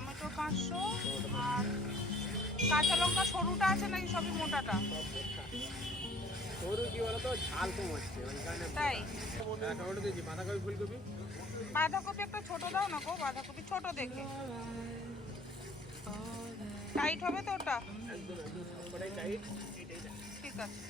Tomato 500 আর কাঁচা লঙ্কা সরুটা আছে নাকি সবই মোটাটা? সরু কি বলতো, ঝাল কম হচ্ছে ওই কারণে। তাই টমেটো দিয়েছি, বাঁধাকপি ফুলকপি। বাঁধাকপি একটা ছোট দাও না গো, বাঁধাকপি ছোট দেখে। টাইট হবে তো ওটা? একদম একদম সবকটাই টাইট, এটাই টাইট। ঠিক আছে।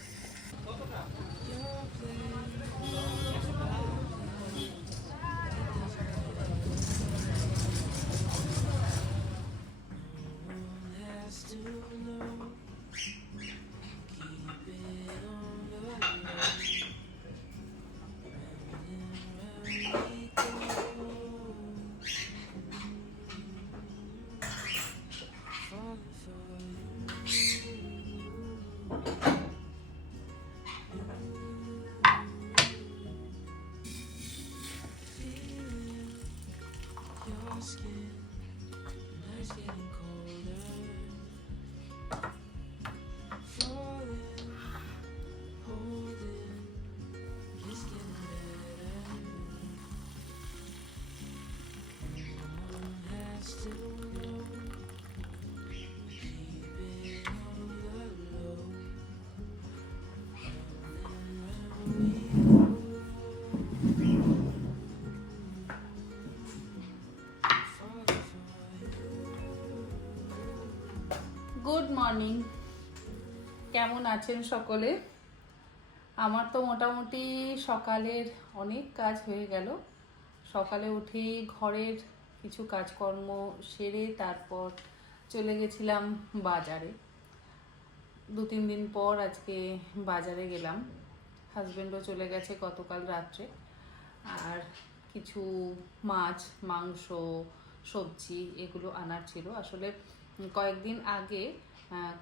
গুড মর্নিং, কেমন আছেন সকলে? আমার তো মোটামুটি সকালের অনেক কাজ হয়ে গেল। সকালে উঠেই ঘরের কিছু কাজকর্ম সেরে তারপর চলে গেছিলাম বাজারে। 2-3 দিন পর আজকে বাজারে গেলাম। হাজব্যান্ডও চলে গেছে গতকাল রাত্রে। আর কিছু মাছ, মাংস, সবজি এগুলো আনার ছিল। আসলে কয়েকদিন আগে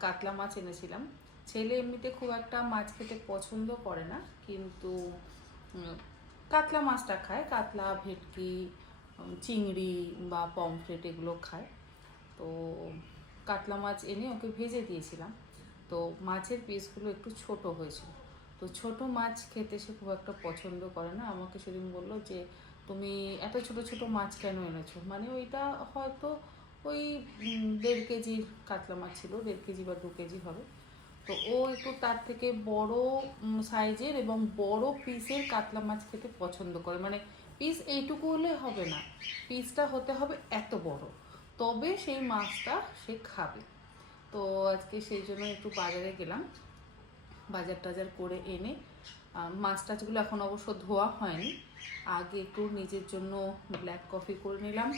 কাতলা মাছ এনেছিলাম। ছেলে এমনিতে খুব একটা মাছ খেতে পছন্দ করে না, কিন্তু কাতলা মাছটা খায়। কাতলা, ভেটকি, চিংড়ি বা পমফ্রেট এগুলো খায়। তো কাতলা মাছ এনে ওকে ভেজে দিয়েছিলাম। তো মাছের পিসগুলো একটু ছোট হয়েছিল। তো ছোট মাছ খেতে সে খুব একটা পছন্দ করে না। আমাকে সেদিন বললো যে তুমি এত ছোট ছোট মাছ কেন এনেছো? মানে ওইটা হয়তো ওই 1.5 কেজির কাতলা মাছ ছিল, 1.5 কেজি বা 2 কেজি হবে। তো ও একটু তার থেকে বড় সাইজের এবং বড় পিসের কাতলা মাছ খেতে পছন্দ করে। মানে পিস এইটুকু হলে হবে না, পিসটা হতে হবে এত বড়, তবে সেই মাছটা সে খাবে। তো আজকে সেই জন্য একটু বাজারে গেলাম। বাজার টাজার করে এনে মাছ টাছগুলো এখন অবশ্য ধোয়া হয়নি। আগে একটু নিজের জন্য ব্ল্যাক কফি করে নিলাম।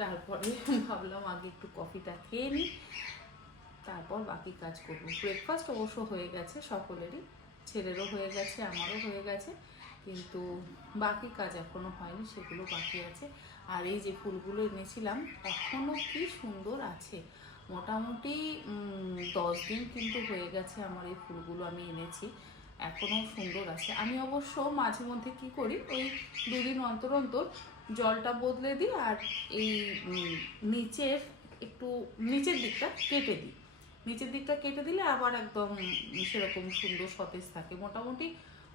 তারপরে ভাবলাম আগে একটু কফিটা খেয়ে নিই, তারপর বাকি কাজ করবো। ব্রেকফাস্ট অবশ্য হয়ে গেছে সকলেরই, ছেলেরও হয়ে গেছে, আমারও হয়ে গেছে, কিন্তু বাকি কাজ এখনো হয়নি, সেগুলো বাকি আছে। আর এই যে ফুলগুলো এনেছিলাম এখনো কি সুন্দর আছে। মোটামুটি 10 দিন কিন্তু হয়ে গেছে আমার এই ফুলগুলো আমি এনেছি, এখনো সুন্দর আছে। আমি অবশ্য মাঝে মধ্যে কি করি, ওই 2 দিন অন্তর অন্তর জলটা বদলে দিই আর এই নিচের একটু নিচের দিকটা কেটে দিই। নিচের দিকটা কেটে দিলে আবার একদম সেরকম সুন্দর সতেজ থাকে। মোটামুটি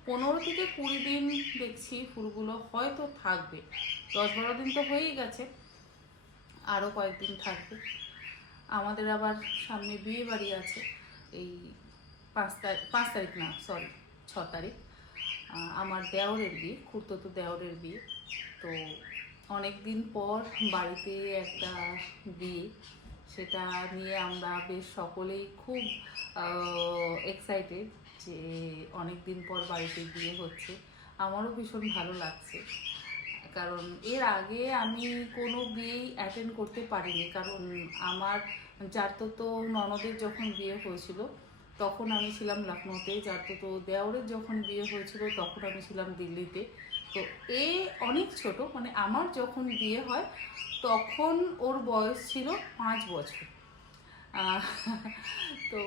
15 থেকে 20 দিন দেখছি ফুলগুলো হয়তো থাকবে। 10-12 দিন তো হয়েই গেছে, আরও কয়েকদিন থাকবে। আমাদের আবার সামনে বিয়ে বাড়ি আছে, এই 5 তারিখ না, সরি 6 তারিখ আমার দেওরের বিয়ে, খুড়তুতো দেওরের বিয়ে। তো অনেক দিন পর বাড়িতে একটা বিয়ে, সেটা নিয়ে আমরা বেশ সকলেই খুব এক্সাইটেড যে অনেক দিন পর বাড়িতে বিয়ে হচ্ছে। আমারও ভীষণ ভালো লাগছে, কারণ এর আগে আমি কোনো বিয়েই অ্যাটেন্ড করতে পারিনি। কারণ আমার জারতো ননদের যখন বিয়ে হয়েছিল তখন আমি ছিলাম লখনৌতে, জারতো দেওরের যখন বিয়ে হয়েছিল তখন আমি ছিলাম দিল্লিতে। তো এ অনেক ছোট, মানে আমার যখন বিয়ে হয় তখন ওর বয়স ছিল 5 বছর। তো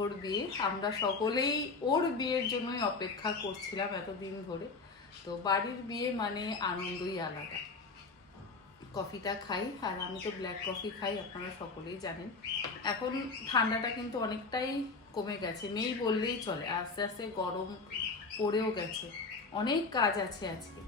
ওর বিয়ে, আমরা সকলেই ওর বিয়ের জন্যই অপেক্ষা করছিলাম এতদিন ধরে। তো বাড়ির বিয়ে মানে আনন্দই আলাদা। কফিটা খাই, আর আমি তো ব্ল্যাক কফি খাই, আপনারা সকলেই জানেন। এখন ঠান্ডাটা কিন্তু অনেকটাই কমে গেছে, নেই বললেই চলে। আস্তে আস্তে গরম পড়েও গেছে, অনেক কাজ আছে আজকে।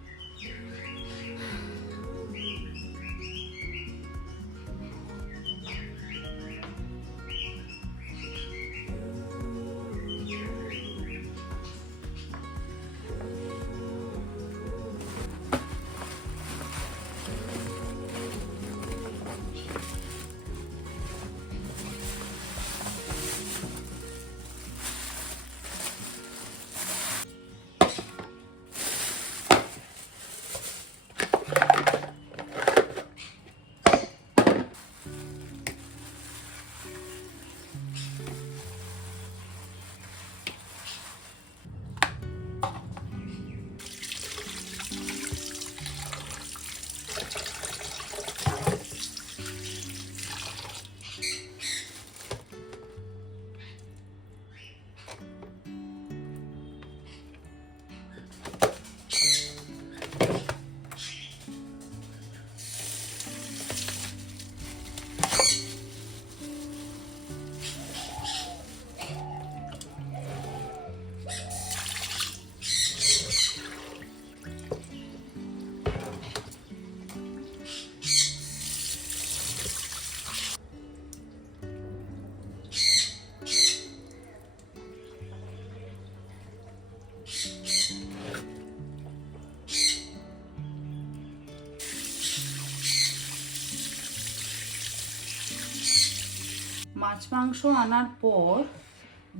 মাছ মাংস আনার পর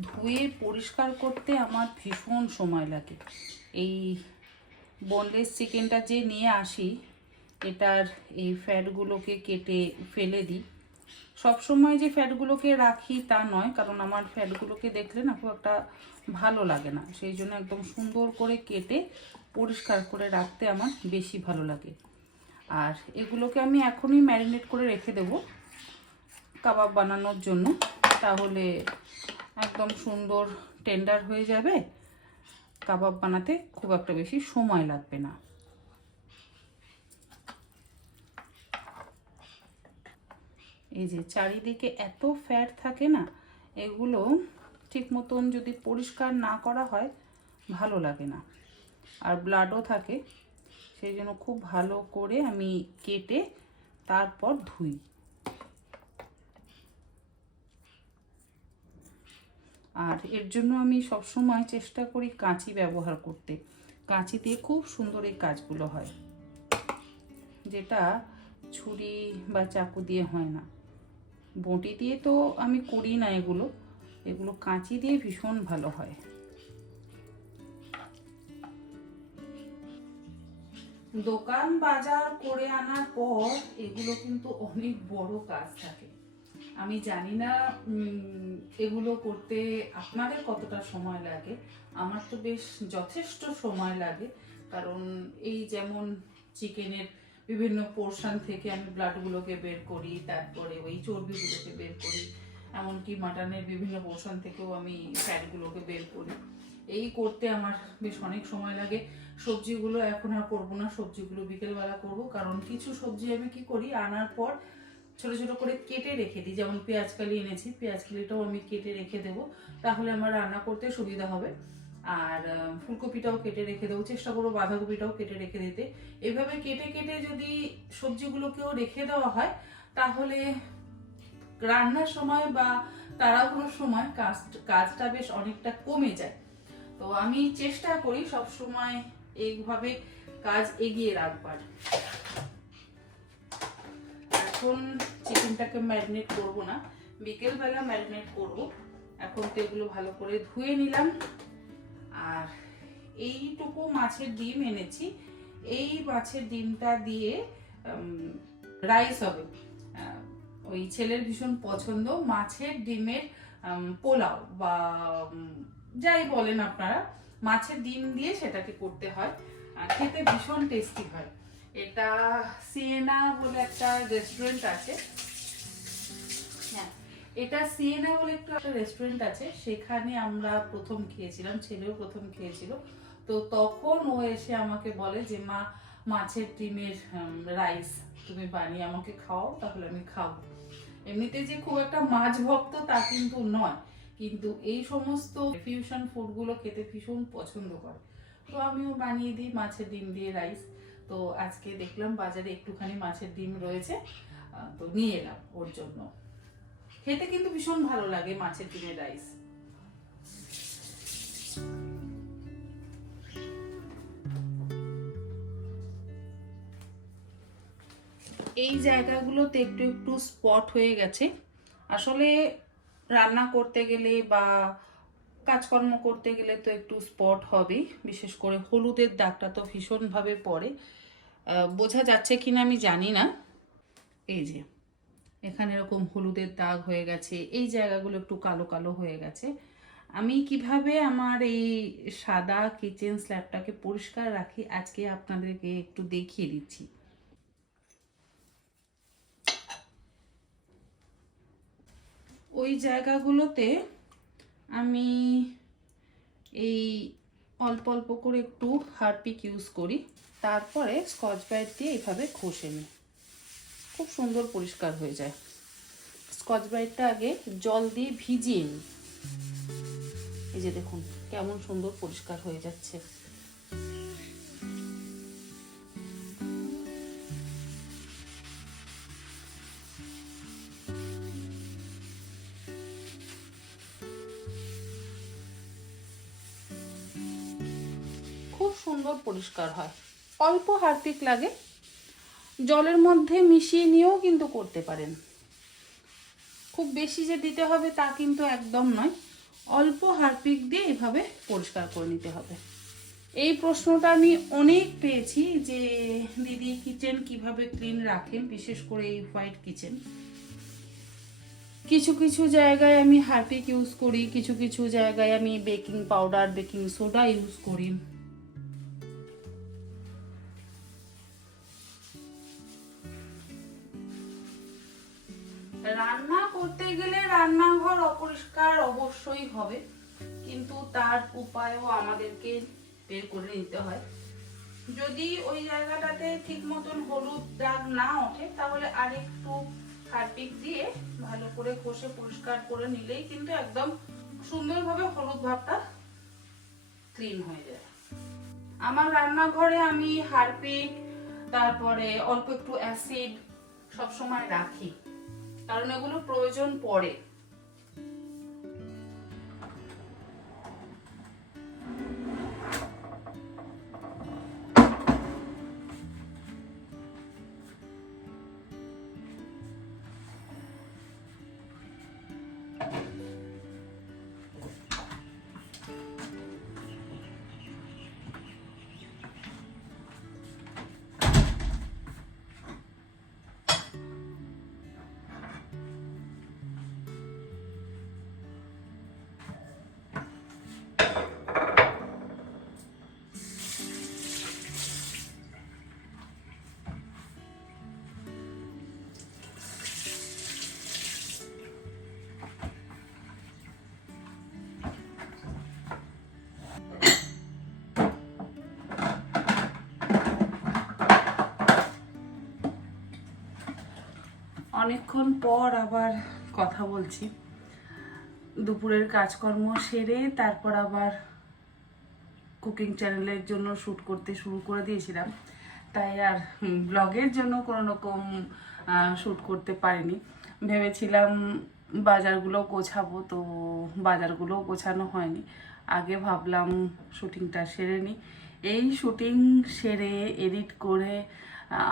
ধুয়ে পরিষ্কার করতে আমার ভীষণ সময় লাগে। এই বোনলেস চিকেনটা যে নিয়ে আসি, এটার এই ফ্যাটগুলোকে কেটে ফেলে দিই। সবসময় যে ফ্যাটগুলোকে রাখি তা নয়, কারণ আমার ফ্যাটগুলোকে দেখলে না খুব একটা ভালো লাগে না, সেই জন্য একদম সুন্দর করে কেটে পরিষ্কার করে রাখতে আমার বেশি ভালো লাগে। আর এগুলোকে আমি এখনই ম্যারিনেট করে রেখে দেবো কাবাব বানানোর জন্য, তাহলে একদম সুন্দর টেন্ডার হয়ে যাবে। কাবাব বানাতে খুব একটা বেশি সময় লাগবে না। এই যে চারিদিকে এত ফ্যাট থাকে না, এগুলো ঠিক মতন যদি পরিষ্কার না করা হয় ভালো লাগে না, আর ব্লাডও থাকে, সেই জন্য খুব ভালো করে আমি কেটে তারপর ধুই। আর এর জন্য আমি সবসময় চেষ্টা করি কাঁচি ব্যবহার করতে। কাঁচি দিয়ে খুব সুন্দর এই কাজগুলো হয়, যেটা ছুরি বা চাকু দিয়ে হয় না। বঁটি দিয়ে তো আমি করি না, এগুলো কাঁচি দিয়ে ভীষণ ভালো হয়। দোকান বাজার করে আনার পর এগুলো কিন্তু অনেক বড় কাজ থাকে। আমি জানি না এগুলো করতে আপনাদের কতটা সময় লাগে। আমার তো বেশ যথেষ্ট সময় লাগে, কারণ এই যেমন চিকেনের বিভিন্ন পোর্শন থেকে আমি ব্লাডগুলোকে বের করি, তারপরে ওই চর্বিগুলোকে বের করি, এমনকি মাটনের বিভিন্ন পোর্শন থেকেও আমি ফ্যাটগুলোকে বের করি। এই করতে আমার বেশ অনেক সময় লাগে। সবজিগুলো এখন আর করবো না, সবজিগুলো বিকেলবেলা করবো, কারণ কিছু সবজি আমি কি করি আনার পর ছোট ছোট করে কেটে রেখে দিই। যেমন পেঁয়াজকালি এনেছি, পেঁয়াজকালিটাও আমি কেটে রেখে দেবো, তাহলে আমার রান্না করতে সুবিধা হবে। আর ফুলকপিটাও কেটে রেখে দেবো, চেষ্টা করবো বাঁধাকপিটাও কেটে রেখে দিতে। এভাবে কেটে কেটে যদি সবজিগুলোকেও রেখে দেওয়া হয়, তাহলে রান্নার সময় বা তাড়াহুড়োর সময় কাজটা বেশ অনেকটা কমে যায়। তো আমি চেষ্টা করি সব সময় এইভাবে কাজ এগিয়ে রাখবার। এখন চিকেনটাকে ম্যারিনেট করব না, বিকেলবেলা ম্যারিনেট করব। এখন তো এগুলো ভালো করে ধুয়ে নিলাম। আর এইটুকু মাছের ডিম এনেছি, এই মাছের ডিমটা দিয়ে রাইস হবে। ওই ছেলের ভীষণ পছন্দ মাছের ডিমের পোলাও, বা যাই বলেন আপনারা, মাছের ডিম দিয়ে সেটাকে করতে হয়, খেতে ভীষণ টেস্টি হয়। এটা সিয়েনা বলে একটা রেস্টুরেন্ট আছে, হ্যাঁ এটা সিয়েনা বলে একটা রেস্টুরেন্ট আছে, সেখানে আমরা প্রথম খেয়েছিলাম, ছেলেও প্রথম খেয়েছিল। তো তখন ও এসে আমাকে বলে যে মা, মাছের ডিমের রাইস তুমি বানিয়ে আমাকে খাও, তাহলে আমি খাবো। এমনিতে যে খুব একটা মাছ ভক্ত তা কিন্তু নয়, কিন্তু এই সমস্ত ফিউশন ফুডগুলো খেতে ভীষণ পছন্দ করে। তো আমিও বানিয়ে দিই মাছের ডিম দিয়ে রাইস। তো আজকে দেখলাম বাজারে একটুখানি মাছের ডিম রয়েছে, তো নিয়ে এলাম ওর জন্য। খেতে কিন্তু ভীষণ ভালো লাগে মাছের ডিমের রাইস। এই জায়গাগুলোতে একটু একটু স্পট হয়ে গেছে। আসলে রান্না করতে গেলে বা কাজকর্ম করতে গেলে তো একটু স্পট হবেই, বিশেষ করে হলুদের দাগটা তো ভীষণভাবে পড়ে। বোঝা যাচ্ছে কিনা আমি জানি না, এই যে এখানে এরকম হলুদের দাগ হয়ে গেছে, এই জায়গাগুলো একটু কালো কালো হয়ে গেছে। আমি কিভাবে আমার এই সাদা কিচেন স্ল্যাবটাকে পরিষ্কার রাখি আজকে আপনাদেরকে একটু দেখিয়ে দিচ্ছি। ওই জায়গাগুলোতে আমি এই অল্প অল্প করে একটু হারপিক ইউজ করি, তারপরে স্কচ ব্রাইট দিয়ে এইভাবে ঘষে নিই, খুব সুন্দর পরিষ্কার হয়ে যায়। স্কচ ব্রাইটটা আগে জল দিয়ে ভিজিয়ে নিই, এই যে দেখুন কেমন সুন্দর পরিষ্কার হয়ে যাচ্ছে। খুব সুন্দর পরিষ্কার হয়, অল্প হারপিক লাগে, জলের মধ্যে মিশিয়ে নিয়েও কিন্তু করতে পারেন। খুব বেশি যে দিতে হবে তা কিন্তু একদম নয়, অল্প হারপিক দিয়ে এইভাবে পরিষ্কার করে নিতে হবে। এই প্রশ্নটা আমি অনেক পেয়েছি যে দিদি কিচেন কিভাবে ক্লিন রাখেন, বিশেষ করে এই হোয়াইট কিচেন। কিছু কিছু জায়গায় আমি হারপিক ইউজ করি, কিছু কিছু জায়গায় আমি baking powder, baking soda use করি। রান্না করতে গেলে রান্নাঘর অপরিষ্কার অবশ্যই হবে, কিন্তু তার উপায়ও আমাদেরকে বের করে নিতে হয়। যদি ওই জায়গাটাতে ঠিক মতন হলুদ দাগ না ওঠে তাহলে আরেকটু হারপিক দিয়ে ভালো করে ঘষে পরিষ্কার করে নিলেই কিন্তু একদম সুন্দরভাবে হলুদ ভাবটা ক্লিন হয়ে যায়। আমার রান্নাঘরে আমি হারপিক, তারপরে অল্প একটু অ্যাসিড সবসময় রাখি, কারণ এগুলো প্রয়োজন পড়ে। অনেকক্ষণ পর আবার কথা বলছি। দুপুরের কাজকর্ম সেরে তারপর আবার কুকিং চ্যানেলের জন্য শ্যুট করতে শুরু করে দিয়েছিলাম, তাই আর ব্লগের জন্য কোনো রকম শ্যুট করতে পারিনি। ভেবেছিলাম বাজারগুলো গোছাবো, তো বাজারগুলো গোছানো হয়নি। আগে ভাবলাম শুটিংটা সেরে নিই। এই শুটিং সেরে এডিট করে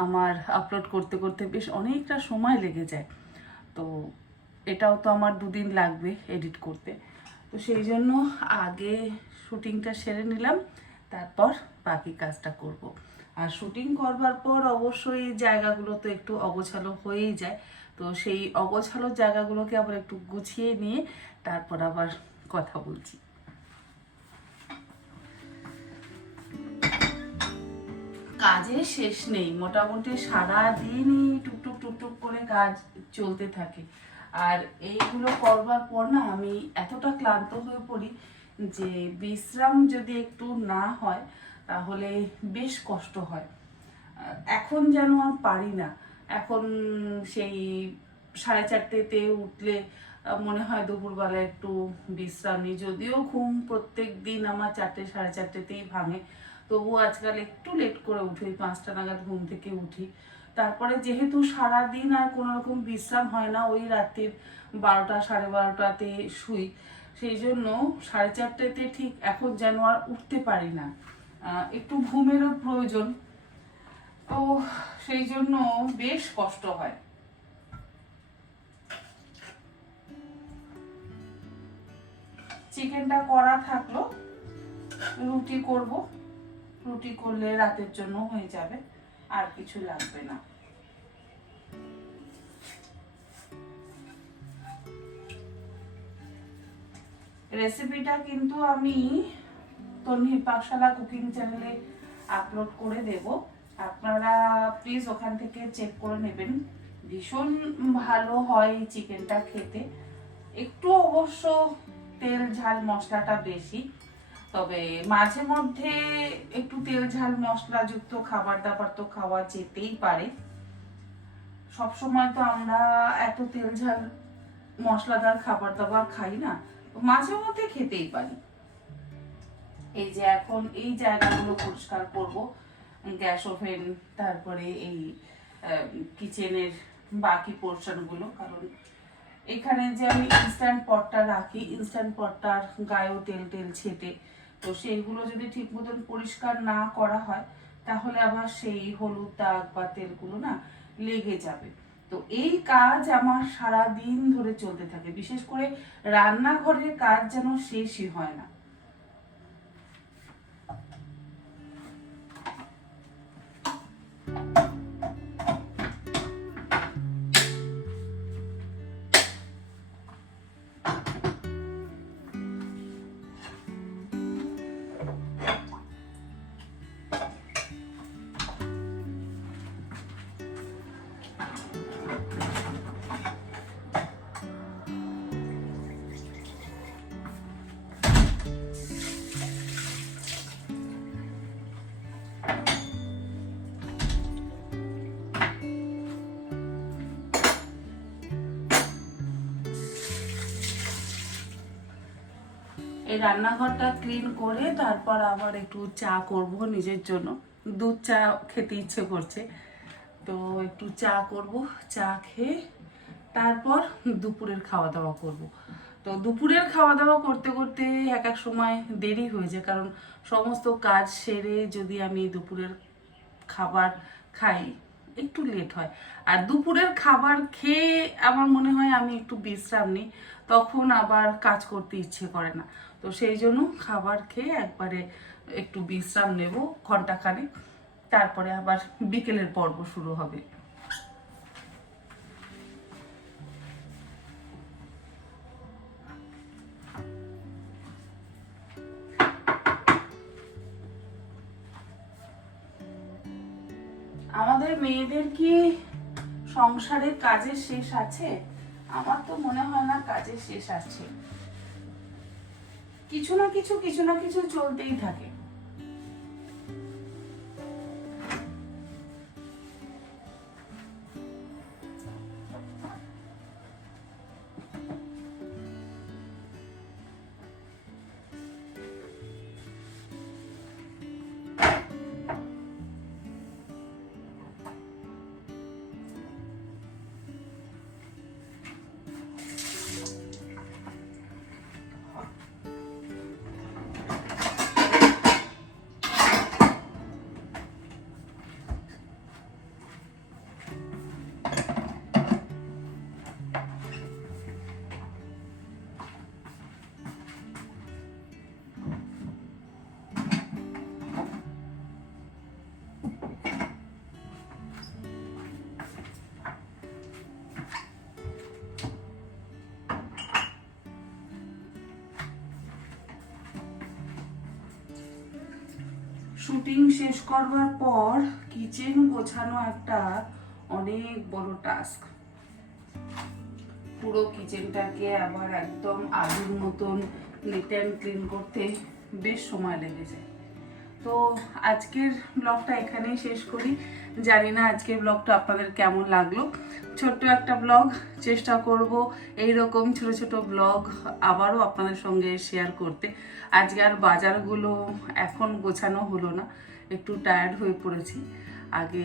আমার আপলোড করতে করতে বেশ অনেকটা সময় লেগে যায়, তো এটাও তো আমার 2 দিন লাগবে এডিট করতে। তো সেই জন্য আগে শুটিংটা সেরে নিলাম, তারপর বাকি কাজটা করব। আর শুটিং করবার পর অবশ্যই জায়গাগুলো তো একটু অগোছালো হয়েই যায়, তো সেই অগোছালো জায়গাগুলোকে আবার একটু গুছিয়ে নিয়ে তারপর আবার কথা বলছি। কাজের শেষ নেই, মোটামুটি সারাদিনই টুকটুক টুকটুক করে কাজ চলতে থাকে। আর এইগুলো করবার পর না আমি এতটা ক্লান্ত হয়ে পড়ি যে বিশ্রাম যদি একটু না হয় তাহলে বেশ কষ্ট হয়। এখন যেন আর পারি না। এখন সেই 4:30তে উঠলে মনে হয় দুপুরবেলা একটু বিশ্রাম নিই, যদিও ঘুম প্রত্যেক দিন আমার 4টে 4:30তেই ভাঙে, তবুও আজকাল একটু লেট করে উঠি, 5টা নাগাদ ঘুম থেকে উঠি। তারপরে যেহেতু সারাদিন আর কোনো রকম বিশ্রাম হয় না, ওই রাত্রির 12টা 12:30টাতে শুই, সেই জন্য 4:30তে ঠিক এখন যেন আর উঠতে পারি না। একটু ঘুমেরও প্রয়োজন, তো সেই জন্য বেশ কষ্ট হয়। চিকেনটা করা থাকলো, রুটি করব, রুটি করলে রাতের জন্য হয়ে যাবে, আর কিছু লাগবে না। রেসিপিটা কিন্তু আমি তন্নির পাকশালা কুকিং চ্যানেলে আপলোড করে দেব, আপনারা প্লিজ ওখান থেকে চেক করে নেবেন। ভীষণ ভালো হয় চিকেনটা খেতে, একটু অবশ্য তেল ঝাল মশলাটা বেশি, তবে মাঝে মধ্যে একটু তেল ঝাল মশলাযুক্ত খাবার দাবার তো খাওয়া যেতেই পারে। সবসময় তো আমরা এত তেল ঝাল মশলাদার খাবার দাবার খাই না, মাঝে মধ্যে খেতেই পারি। এই যে এখন এই জায়গাগুলো পরিষ্কার করব, গ্যাস ওভেন, তারপরে এই কিচেনের বাকি পোর্শনগুলো, কারণ এখানে যে আমি ইনস্ট্যান্ট পটটা রাখি, ইনস্ট্যান্ট পটটার গায়েও তেল তেল ছেটে, তো সেইগুলো যদি ঠিক মতন পরিষ্কার না করা হয় তাহলে আবার সেই হলুদ দাগ বা তেলগুলো না লেগে যাবে। তো এই কাজ আমার সারা দিন ধরে চলতে থাকে, বিশেষ করে রান্নাঘরের কাজ যেন শেষই হয় না। এই রান্নাঘরটা ক্লিন করে তারপর আবার একটু চা করব নিজের জন্য। দুধ চা খেতে ইচ্ছে করছে, তো একটু চা করব। চা খেয়ে তারপর দুপুরের খাওয়া দাওয়া করব। তো দুপুরের খাওয়া দাওয়া করতে করতে এক এক সময় দেরি হয়ে যায়, কারণ সমস্ত কাজ সেরে যদি আমি দুপুরের খাবার খাই একটু লেট হয়। আর দুপুরের খাবার খেয়ে আমার মনে হয় আমি একটু বিশ্রাম নিই, তখন আবার কাজ করতে ইচ্ছে করে না। তো সেই জন্য খাবার খেয়ে একবারে একটু বিশ্রাম নেব ঘন্টাখানেক, তারপরে আবার বিকেলের পর্ব শুরু হবে। আমাদের মেয়েদের কি সংসারের কাজের শেষ আছে? আমার তো মনে হয় না কাজের শেষ আছে। কিছু না কিছু চলতেই থাকে। শুটিং শেষ করবার পর কিচেন গোছানো একটা অনেক বড় টাস্ক। পুরো কিচেনটাকে আবার একদম আগের মতন নিট অ্যান্ড ক্লিন করতে বেশ সময় লেগে যায়। তো আজকের ব্লগটা এখানেই শেষ করি। জানি না আজকের ব্লগটা আপনাদের কেমন লাগলো। ছোট্ট একটা ব্লগ, চেষ্টা করব এইরকম ছোট ছোট ব্লগ আবারও আপনাদের সঙ্গে শেয়ার করতে। আজকে আর বাজারগুলো এখন গোছানো হলো না, একটু টায়ার্ড হয়ে পড়েছি। আগে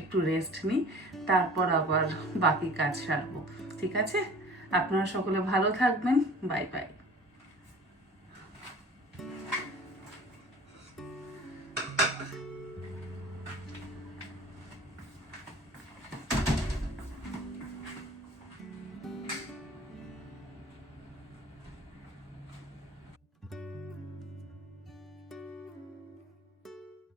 একটু রেস্ট নিই, তারপর আবার বাকি কাজ সারবো। ঠিক আছে, আপনারা সকলে ভালো থাকবেন। Bye bye.